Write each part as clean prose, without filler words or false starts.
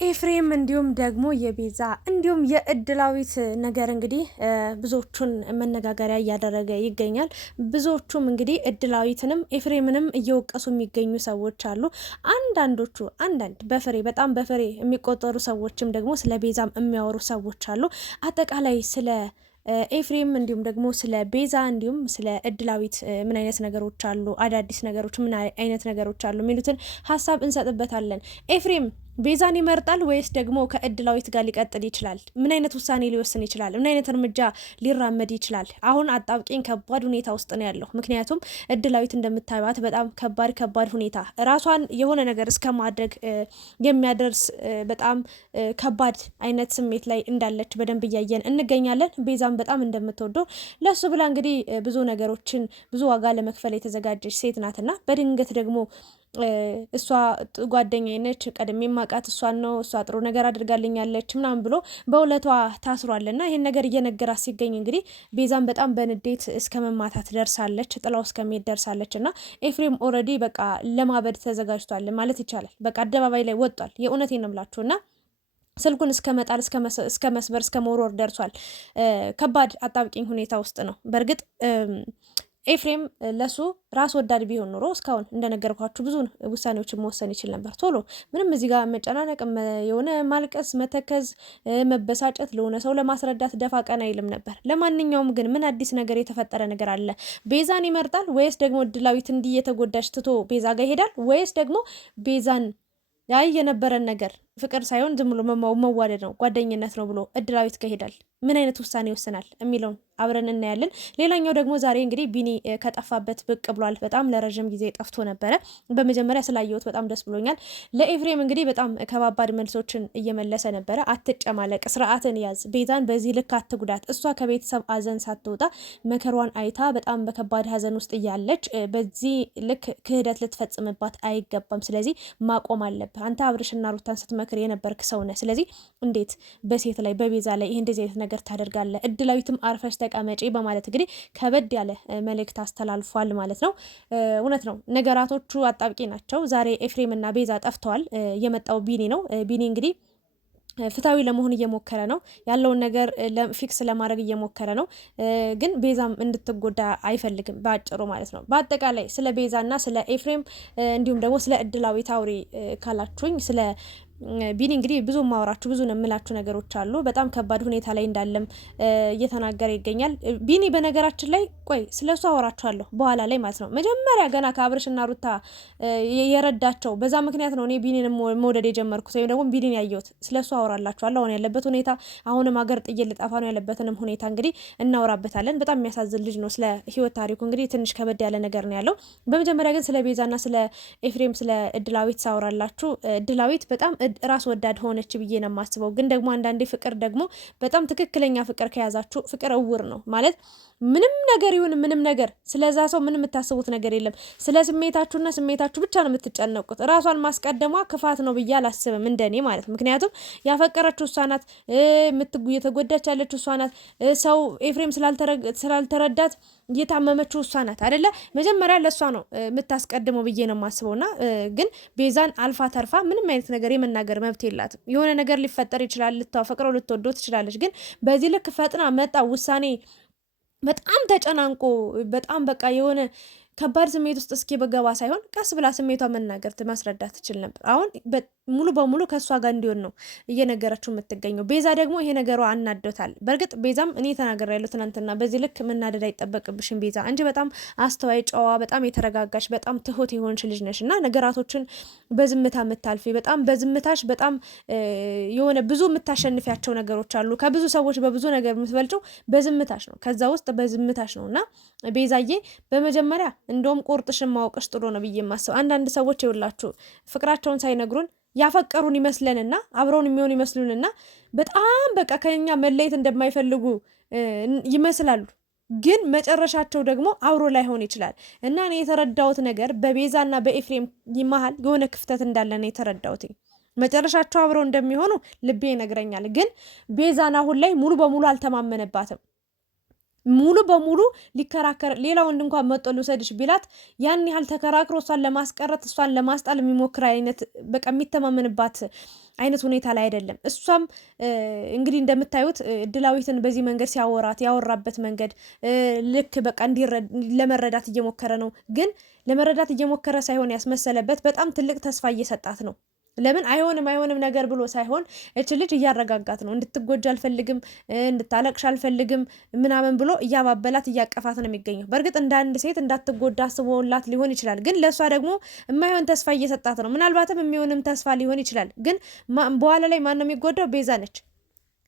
የኤፍሬም እንዲሁም ደግሞ የቤዛ እንዲሁም የእድላዊት ነገር እንግዲህ ብዙዎቹን መነጋገሪያ እያደረገ ይገኛል። ብዙዎቹም እንግዲህ እድላዊትንም ኤፍሬምንም እየወቀሱ የሚገኙ ሰዎች አሉ። አንዳንድ በጣም በፍሬ የሚቆጠሩ ሰዎችም ደግሞ ስለ ቤዛም የሚያወሩ ሰዎች አሉ። አጠቃላይ ስለ ኤፍሬም እንዲሁም ደግሞ ስለ ቤዛ እንዲሁም ስለ እድላዊት ምን አይነት ነገሮች አሉ፣ አዳዲስ ነገሮች ምን አይነት ነገሮች አሉ የሚሉትን ሀሳብ እንሰጥበታለን። ኤፍሬም ቤዛን ይመርጣል ወይስ ደግሞ ከእድላዊት ጋር ሊቀጥል ይችላል? ምን አይነት ውሳኔ ሊወስን ይችላል? ምን አይነት እርምጃ ሊራመድ ይችላል? አሁን አጣብቂኝ ከባድ ሁኔታ ውስጥ ነው ያለው። ምክንያቱም እድላዊት እንደምታዩት በጣም ከባድ ሁኔታ ራሷን የሆነ ነገር እስከ ማድረግ የሚያደርስ በጣም ከባድ አይነት ስሜት ላይ እንዳለች በደንብ እያየን እንገኛለን። ቤዛም በጣም እንደምትወደው ለሱ ብላ እንግዲህ ብዙ ነገሮችን ብዙ ዋጋ ለመክፈል የተዘጋጀች ሴት ናትና በድንገት ደግሞ እሷ ጓደኛዬ ነች፣ ቀድሜ ማቃት እሷን ነው፣ እሷ ጥሩ ነገር አድርጋልኛለች ምናምን ብሎ በውለቷ ታስሯልና ይሄን ነገር እየነገራት ሲገኝ እንግዲህ ቤዛም በጣም በንዴት እስከ መማታት ደርሳለች፣ ጥላው እስከሚሄድ ደርሳለች። እና ኤፍሬም ኦልሬዲ በቃ ለማበድ ተዘጋጅቷል ማለት ይቻላል። በቃ አደባባይ ላይ ወጧል። የእውነቴን ነው የምላችሁና ስልኩን እስከ መጣል እስከ መስበር እስከ መውረር ደርሷል። ከባድ አጣብቂኝ ሁኔታ ውስጥ ነው። በእርግጥ ኤፍሬም ለሱ ራስ ወዳድ ቢሆን ኖሮ እስካሁን እንደነገርኳችሁ ብዙ ውሳኔዎችን መወሰን ይችል ነበር። ቶሎ ምንም እዚህ ጋር መጨናነቅ፣ የሆነ ማልቀስ፣ መተከዝ፣ መበሳጨት፣ ለሆነ ሰው ለማስረዳት ደፋ ቀና አይልም ነበር። ለማንኛውም ግን ምን አዲስ ነገር የተፈጠረ ነገር አለ? ቤዛን ይመርጣል ወይስ ደግሞ እድላዊት እንዲህ የተጎዳች ትቶ ቤዛ ጋር ይሄዳል? ወይስ ደግሞ ቤዛን ያይ የነበረን ነገር ፍቅር ሳይሆን ዝም ብሎ መዋደድ ነው ጓደኝነት ነው ብሎ እድላዊት ጋር ይሄዳል? ምን አይነት ውሳኔ ይወስናል የሚለውን አብረን እናያለን። ሌላኛው ደግሞ ዛሬ እንግዲህ ቢኒ ከጠፋበት ብቅ ብሏል። በጣም ለረጅም ጊዜ ጠፍቶ ነበረ። በመጀመሪያ ስላየሁት በጣም ደስ ብሎኛል። ለኤፍሬም እንግዲህ በጣም ከባባድ መልሶችን እየመለሰ ነበረ። አትጨማለቅ፣ ስርዓትን ያዝ፣ ቤዛን በዚህ ልክ አትጉዳት። እሷ ከቤተሰብ አዘን ሳትወጣ መከሯን አይታ በጣም በከባድ ሀዘን ውስጥ እያለች በዚህ ልክ ክህደት ልትፈጽምባት አይገባም። ስለዚህ ማቆም አለብህ። አንተ አብርሽና ሩታን ስትመክር የነበርክ ሰው ነህ። ስለዚህ እንዴት በሴት ላይ በቤዛ ላይ ይሄ እንደዚህ አይነት ነገር ታደርጋለህ? እድላዊትም አርፈሽ ተቀመጪ በማለት እንግዲህ ከበድ ያለ መልእክት አስተላልፏል ማለት ነው። እውነት ነው፣ ነገራቶቹ አጣብቂ ናቸው። ዛሬ ኤፍሬም እና ቤዛ ጠፍተዋል። የመጣው ቢኒ ነው። ቢኒ እንግዲህ ፍትሐዊ ለመሆን እየሞከረ ነው ያለውን ነገር ፊክስ ለማድረግ እየሞከረ ነው። ግን ቤዛም እንድትጎዳ አይፈልግም በአጭሩ ማለት ነው። በአጠቃላይ ስለ ቤዛና ስለ ኤፍሬም እንዲሁም ደግሞ ስለ እድላዊት አውሪ ካላችሁኝ ስለ ቢኒ እንግዲህ ብዙ ማወራችሁ ብዙ የምላችሁ ነገሮች አሉ። በጣም ከባድ ሁኔታ ላይ እንዳለም እየተናገረ ይገኛል ቢኒ። በነገራችን ላይ ቆይ ስለሱ አወራችኋለሁ በኋላ ላይ ማለት ነው። መጀመሪያ ገና ከአብርሽና ሩታ የረዳቸው በዛ ምክንያት ነው እኔ ቢኒን መውደድ የጀመርኩት ወይም ደግሞ ቢኒን ያየሁት። ስለሱ አወራላችኋለሁ። አሁን ያለበት ሁኔታ አሁንም ሀገር ጥዬ ልጠፋ ነው ያለበትንም ሁኔታ እንግዲህ እናወራበታለን። በጣም የሚያሳዝን ልጅ ነው። ስለ ህይወት ታሪኩ እንግዲህ ትንሽ ከበድ ያለ ነገር ነው ያለው። በመጀመሪያ ግን ስለ ቤዛና ስለ ኤፍሬም ስለ እድላዊት ሳወራላችሁ እድላዊት በጣም ራስ ወዳድ ሆነች ብዬ ነው የማስበው። ግን ደግሞ አንዳንዴ ፍቅር ደግሞ በጣም ትክክለኛ ፍቅር ከያዛችሁ ፍቅር እውር ነው ማለት ምንም ነገር ይሁን ምንም ነገር ስለዛ ሰው ምንም የምታስቡት ነገር የለም። ስለ ስሜታችሁ ብቻ ነው የምትጨነቁት። ራሷን ማስቀደሟ ክፋት ነው ብዬ አላስብም እንደኔ ማለት ነው። ምክንያቱም ያፈቀረችው እሷ ናት፣ የተጎዳች ያለችው እሷ ናት። ሰው ኤፍሬም ስላልተረዳት እየታመመችው እሷ ናት አይደለ? መጀመሪያ ለእሷ ነው የምታስቀድመው ብዬ ነው የማስበውና ግን ቤዛን አልፋ ተርፋ ምንም አይነት ነገር የመናገር መብት የላትም። የሆነ ነገር ሊፈጠር ይችላል፣ ልታፈቅረው ልትወደው ትችላለች። ግን በዚህ ልክ ፈጥና መጣ ውሳኔ በጣም ተጨናንቆ በጣም በቃ የሆነ ከባድ ስሜት ውስጥ እስኪ በገባ ሳይሆን ቀስ ብላ ስሜቷ መናገር ማስረዳት ትችል ነበር። አሁን ሙሉ በሙሉ ከእሷ ጋር እንዲሆን ነው እየነገረችው የምትገኘው። ቤዛ ደግሞ ይሄ ነገሯ አናዶታል። በእርግጥ ቤዛም እኔ ተናግሬያለሁ ትናንትና፣ በዚህ ልክ መናደድ አይጠበቅብሽም ቤዛ፣ አንቺ በጣም አስተዋይ፣ ጨዋ፣ በጣም የተረጋጋሽ፣ በጣም ትሁት የሆንሽ ልጅ ነሽ እና ነገራቶችን በዝምታ የምታልፊ በጣም በዝምታሽ በጣም የሆነ ብዙ የምታሸንፊያቸው ነገሮች አሉ። ከብዙ ሰዎች በብዙ ነገር የምትበልጨው በዝምታሽ ነው። ከዛ ውስጥ በዝምታሽ ነው እና ቤዛዬ በመጀመሪያ እንደውም ቁርጥሽን ማወቅሽ ጥሩ ነው ብዬ የማስበው። አንዳንድ ሰዎች ይውላችሁ ፍቅራቸውን ሳይነግሩን ያፈቀሩን ይመስለንና አብረውን የሚሆኑ ይመስሉንና በጣም በቃ ከኛ መለየት እንደማይፈልጉ ይመስላሉ። ግን መጨረሻቸው ደግሞ አብሮ ላይሆን ይችላል እና እኔ የተረዳሁት ነገር በቤዛና በኤፍሬም መሀል የሆነ ክፍተት እንዳለ ነው የተረዳሁት። መጨረሻቸው አብረው እንደሚሆኑ ልቤ ይነግረኛል። ግን ቤዛን አሁን ላይ ሙሉ በሙሉ አልተማመነባትም። ሙሉ በሙሉ ሊከራከር ሌላ ወንድ እንኳን መጥቶ ልውሰድሽ ቢላት ያን ያህል ተከራክሮ እሷን ለማስቀረት እሷን ለማስጣል የሚሞክር አይነት በቃ የሚተማመንባት አይነት ሁኔታ ላይ አይደለም። እሷም እንግዲህ እንደምታዩት እድላዊትን በዚህ መንገድ ያወራበት መንገድ ልክ በቃ ለመረዳት እየሞከረ ነው። ግን ለመረዳት እየሞከረ ሳይሆን ያስመሰለበት በጣም ትልቅ ተስፋ እየሰጣት ነው። ለምን አይሆንም ነገር ብሎ ሳይሆን እች ልጅ እያረጋጋት ነው። እንድትጎጃ አልፈልግም፣ እንድታለቅሽ አልፈልግም ምናምን ብሎ እያባበላት እያቀፋት ነው የሚገኘው። በእርግጥ እንደ አንድ ሴት እንዳትጎዳ አስቦላት ሊሆን ይችላል። ግን ለእሷ ደግሞ የማይሆን ተስፋ እየሰጣት ነው። ምናልባትም የሚሆንም ተስፋ ሊሆን ይችላል። ግን በኋላ ላይ ማን ነው የሚጎዳው? ቤዛ ነች።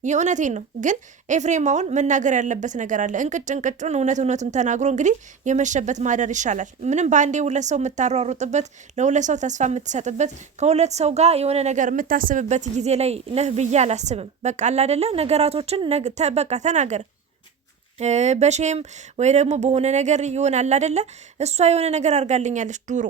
የእውነቴን ነው። ግን ኤፍሬም አሁን መናገር ያለበት ነገር አለ። እንቅጩን እውነቱን ተናግሮ እንግዲህ የመሸበት ማደር ይሻላል። ምንም በአንዴ ሁለት ሰው የምታሯሩጥበት፣ ለሁለት ሰው ተስፋ የምትሰጥበት፣ ከሁለት ሰው ጋር የሆነ ነገር የምታስብበት ጊዜ ላይ ነህ ብዬ አላስብም። በቃ አለ አይደለ ነገራቶችን በቃ ተናገር። በሼም ወይ ደግሞ በሆነ ነገር ይሆናል አይደለ? እሷ የሆነ ነገር አድርጋልኛለች ድሮ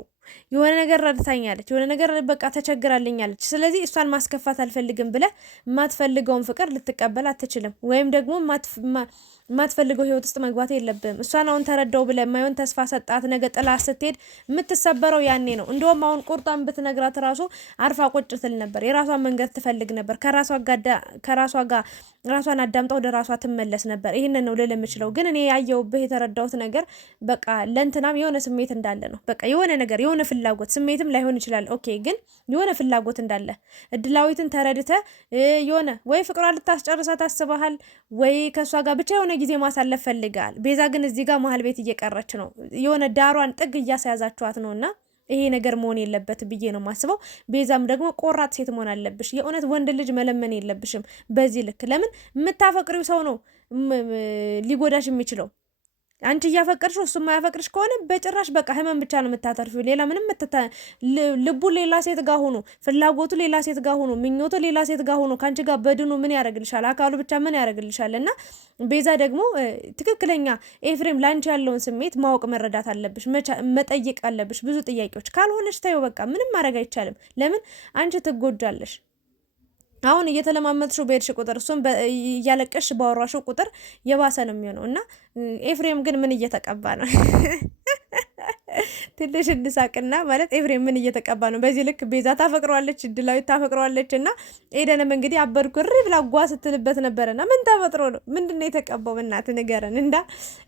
የሆነ ነገር ረድታኛለች፣ የሆነ ነገር በቃ ተቸግራልኛለች። ስለዚህ እሷን ማስከፋት አልፈልግም ብለህ የማትፈልገውን ፍቅር ልትቀበል አትችልም። ወይም ደግሞ የማትፈልገው ህይወት ውስጥ መግባት የለብህም። እሷን አሁን ተረዳው ብለህ የማይሆን ተስፋ ሰጣት፣ ነገ ጥላ ስትሄድ የምትሰበረው ያኔ ነው። እንደውም አሁን ቁርጧን ብትነግራት ራሱ አርፋ ቁጭ ትል ነበር። የራሷን መንገድ ትፈልግ ነበር። ከራሷ ጋር ራሷን አዳምጣ ወደ ራሷ ትመለስ ነበር። ይህንን ነው ልል የምችለው። ግን እኔ ያየሁብህ የተረዳሁት ነገር በቃ ለእንትናም የሆነ ስሜት እንዳለ ነው። በቃ የሆነ ነገር የሆነ ፍላጎት ስሜትም ላይሆን ይችላል። ኦኬ፣ ግን የሆነ ፍላጎት እንዳለ እድላዊትን ተረድተ የሆነ ወይ ፍቅሯን ልታስጨርሳት ታስበሃል፣ ወይ ከእሷ ጋር ብቻ የሆነ ጊዜ ማሳለፍ ፈልጋል። ቤዛ ግን እዚህ ጋር መሀል ቤት እየቀረች ነው። የሆነ ዳሯን ጥግ እያስያዛችኋት ነው እና ይሄ ነገር መሆን የለበት ብዬ ነው የማስበው። ቤዛም ደግሞ ቆራጥ ሴት መሆን አለብሽ። የእውነት ወንድ ልጅ መለመን የለብሽም በዚህ ልክ። ለምን የምታፈቅሪው ሰው ነው ሊጎዳሽ የሚችለው። አንቺ እያፈቀርሽው እሱ የማያፈቅርሽ ከሆነ በጭራሽ በቃ ህመም ብቻ ነው የምታተርፊው። ሌላ ምንም ልቡ ሌላ ሴት ጋር ሆኖ ፍላጎቱ ሌላ ሴት ጋር ሆኖ ምኞቱ ሌላ ሴት ጋር ሆኖ ከአንቺ ጋር በድኑ ምን ያደርግልሻል? አካሉ ብቻ ምን ያደርግልሻል? እና ቤዛ ደግሞ ትክክለኛ ኤፍሬም ላንቺ ያለውን ስሜት ማወቅ መረዳት አለብሽ፣ መጠየቅ አለብሽ ብዙ ጥያቄዎች። ካልሆነች ታዩ በቃ ምንም ማድረግ አይቻልም። ለምን አንቺ ትጎጃለሽ። አሁን እየተለማመጥሽው በሄድሽ ቁጥር እሱም እያለቀሽ ባወራሽው ቁጥር የባሰ ነው የሚሆነው። እና ኤፍሬም ግን ምን እየተቀባ ነው? ትንሽ እንሳቅና ማለት ኤፍሬም ምን እየተቀባ ነው? በዚህ ልክ ቤዛ ታፈቅረዋለች፣ እድላዊት ታፈቅረዋለች። እና ኤደንም እንግዲህ አበድኩ እሪ ብላ ጓ ስትልበት ነበረና ምን ተፈጥሮ ነው? ምንድነው የተቀባው? እናት ንገረን። እንዳ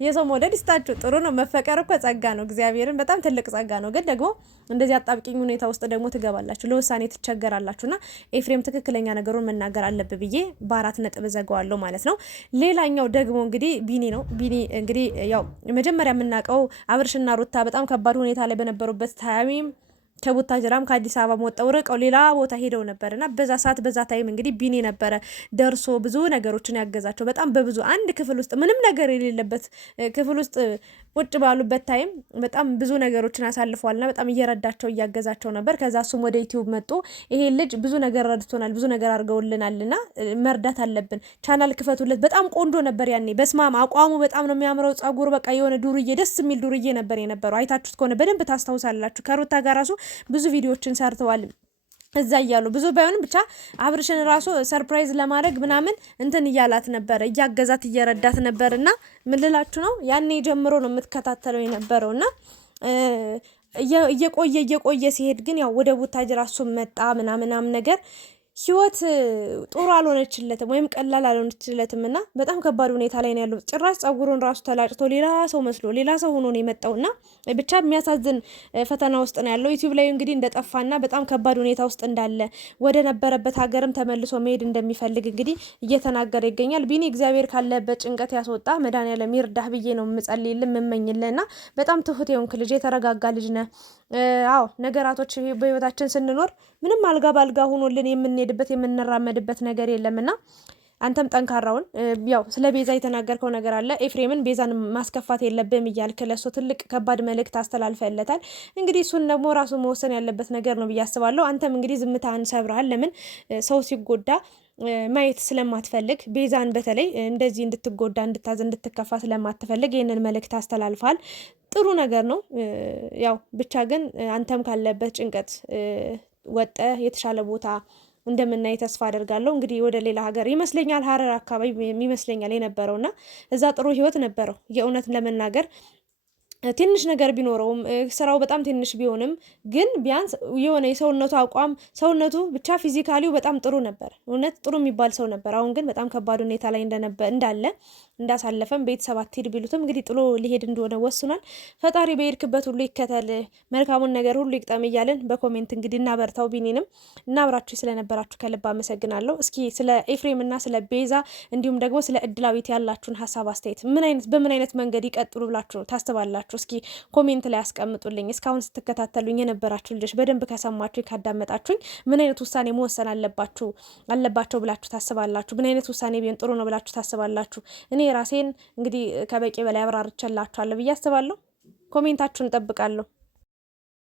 የሰው መውደድ ይስጣችሁ። ጥሩ ነው። መፈቀር እኮ ጸጋ ነው። እግዚአብሔርን በጣም ትልቅ ጸጋ ነው። ግን ደግሞ እንደዚህ አጣብቂኝ ሁኔታ ውስጥ ደግሞ ትገባላችሁ፣ ለውሳኔ ትቸገራላችሁና ኤፍሬም ትክክለኛ ነገሩን መናገር አለብህ ብዬ በ4 ነጥብ ዘጋዋለሁ ማለት ነው። ሌላኛው ደግሞ እንግዲህ ቢኒ ነው። ቢኒ እንግዲህ ያው መጀመሪያ የምናውቀው አብርሽና ሩታ በጣም ከባድ ሁኔታ ላይ በነበሩበት ታይም ከቡታጅራም ከአዲስ አበባ ወጣው ርቀው ሌላ ቦታ ሄደው ነበርና በዛ ሰዓት በዛ ታይም እንግዲህ ቢኒ ነበረ ደርሶ ብዙ ነገሮችን ያገዛቸው። በጣም በብዙ አንድ ክፍል ውስጥ ምንም ነገር የሌለበት ክፍል ውስጥ ቁጭ ባሉበት ታይም በጣም ብዙ ነገሮችን አሳልፈዋልና በጣም እየረዳቸው እያገዛቸው ነበር። ከዛ እሱም ወደ ዩቲዩብ መጥቶ ይሄ ልጅ ብዙ ነገር ረድቶናል፣ ብዙ ነገር አድርገውልናልና መርዳት አለብን፣ ቻናል ክፈቱለት። በጣም ቆንጆ ነበር ያኔ። በስማም አቋሙ በጣም ነው የሚያምረው። ጸጉሩ በቃ የሆነ ዱርዬ ደስ የሚል ዱርዬ ነበር የነበረው። አይታችሁት ከሆነ በደንብ ታስታውሳላችሁ። ከሩታ ጋር ራሱ ብዙ ቪዲዮዎችን ሰርተዋል እዛ እያሉ ብዙ ባይሆንም ብቻ አብርሽን ራሱ ሰርፕራይዝ ለማድረግ ምናምን እንትን እያላት ነበር፣ እያገዛት እየረዳት ነበር። እና ምን ልላችሁ ነው ያኔ ጀምሮ ነው የምትከታተለው የነበረው። እና እየቆየ ሲሄድ ግን ያው ወደ ቡታጅራ እሱ መጣ ምናምናም ነገር ህይወት ጥሩ አልሆነችለትም ወይም ቀላል አልሆነችለትም። እና በጣም ከባድ ሁኔታ ላይ ነው ያለው። ጭራሽ ጸጉሩን ራሱ ተላጭቶ ሌላ ሰው መስሎ ሌላ ሰው ሆኖ ነው የመጣውና ብቻ የሚያሳዝን ፈተና ውስጥ ነው ያለው። ዩቲዩብ ላይ እንግዲህ እንደጠፋና በጣም ከባድ ሁኔታ ውስጥ እንዳለ ወደ ነበረበት ሀገርም ተመልሶ መሄድ እንደሚፈልግ እንግዲህ እየተናገረ ይገኛል። ቢኒ እግዚአብሔር ካለበት ጭንቀት ያስወጣ መድኃኒዓለም ይርዳህ ብዬ ነው የምጸልይልህ የምመኝልህና በጣም ትሁት የሆንክ ልጅ፣ የተረጋጋ ልጅ ነህ። አዎ ነገራቶች በህይወታችን ስንኖር ምንም አልጋ ባልጋ ሆኖልን የምንሄድበት የምንራመድበት ነገር የለምና አንተም ጠንካራውን ያው ስለ ቤዛ የተናገርከው ነገር አለ። ኤፍሬምን ቤዛን ማስከፋት የለብህም እያልክ ለሱ ትልቅ ከባድ መልእክት አስተላልፈለታል። እንግዲህ እሱን ደግሞ ራሱ መወሰን ያለበት ነገር ነው ብዬ አስባለሁ። አንተም እንግዲህ ዝምታህን ሰብረሃል። ለምን ሰው ሲጎዳ ማየት ስለማትፈልግ ቤዛን በተለይ እንደዚህ እንድትጎዳ እንድታዘ እንድትከፋ ስለማትፈልግ ይህንን መልእክት አስተላልፋል። ጥሩ ነገር ነው። ያው ብቻ ግን አንተም ካለበት ጭንቀት ወጠ የተሻለ ቦታ እንደምናይ ተስፋ አደርጋለሁ። እንግዲህ ወደ ሌላ ሀገር ይመስለኛል ሀረር አካባቢ ይመስለኛል የነበረውና እዛ ጥሩ ህይወት ነበረው የእውነት ለመናገር ትንሽ ነገር ቢኖረውም ስራው በጣም ትንሽ ቢሆንም ግን ቢያንስ የሆነ የሰውነቱ አቋም ሰውነቱ ብቻ ፊዚካሊው በጣም ጥሩ ነበር። እውነት ጥሩ የሚባል ሰው ነበር። አሁን ግን በጣም ከባድ ሁኔታ ላይ እንዳለ እንዳሳለፈም ቤተሰብ አትሄድ ቢሉትም እንግዲህ ጥሎ ሊሄድ እንደሆነ ወስኗል። ፈጣሪ በሄድክበት ሁሉ ይከተል፣ መልካሙን ነገር ሁሉ ይቅጠም እያለን በኮሜንት እንግዲህ እናበርታው። ቢኒንም እና አብራችሁ ስለነበራችሁ ከልብ አመሰግናለሁ። እስኪ ስለ ኤፍሬም እና ስለ ቤዛ እንዲሁም ደግሞ ስለ እድላዊት ያላችሁን ሀሳብ አስተያየት በምን አይነት መንገድ ይቀጥሉ ብላችሁ ታስባላችሁ? እስኪ ኮሜንት ላይ ያስቀምጡልኝ። እስካሁን ስትከታተሉኝ የነበራችሁ ልጆች በደንብ ከሰማችሁኝ ካዳመጣችሁኝ ምን አይነት ውሳኔ መወሰን አለባቸው ብላችሁ ታስባላችሁ? ምን አይነት ውሳኔ ቢሆን ጥሩ ነው ብላችሁ ታስባላችሁ? እኔ ራሴን እንግዲህ ከበቂ በላይ አብራርቼላችኋለሁ ብዬ አስባለሁ። ኮሜንታችሁን እጠብቃለሁ።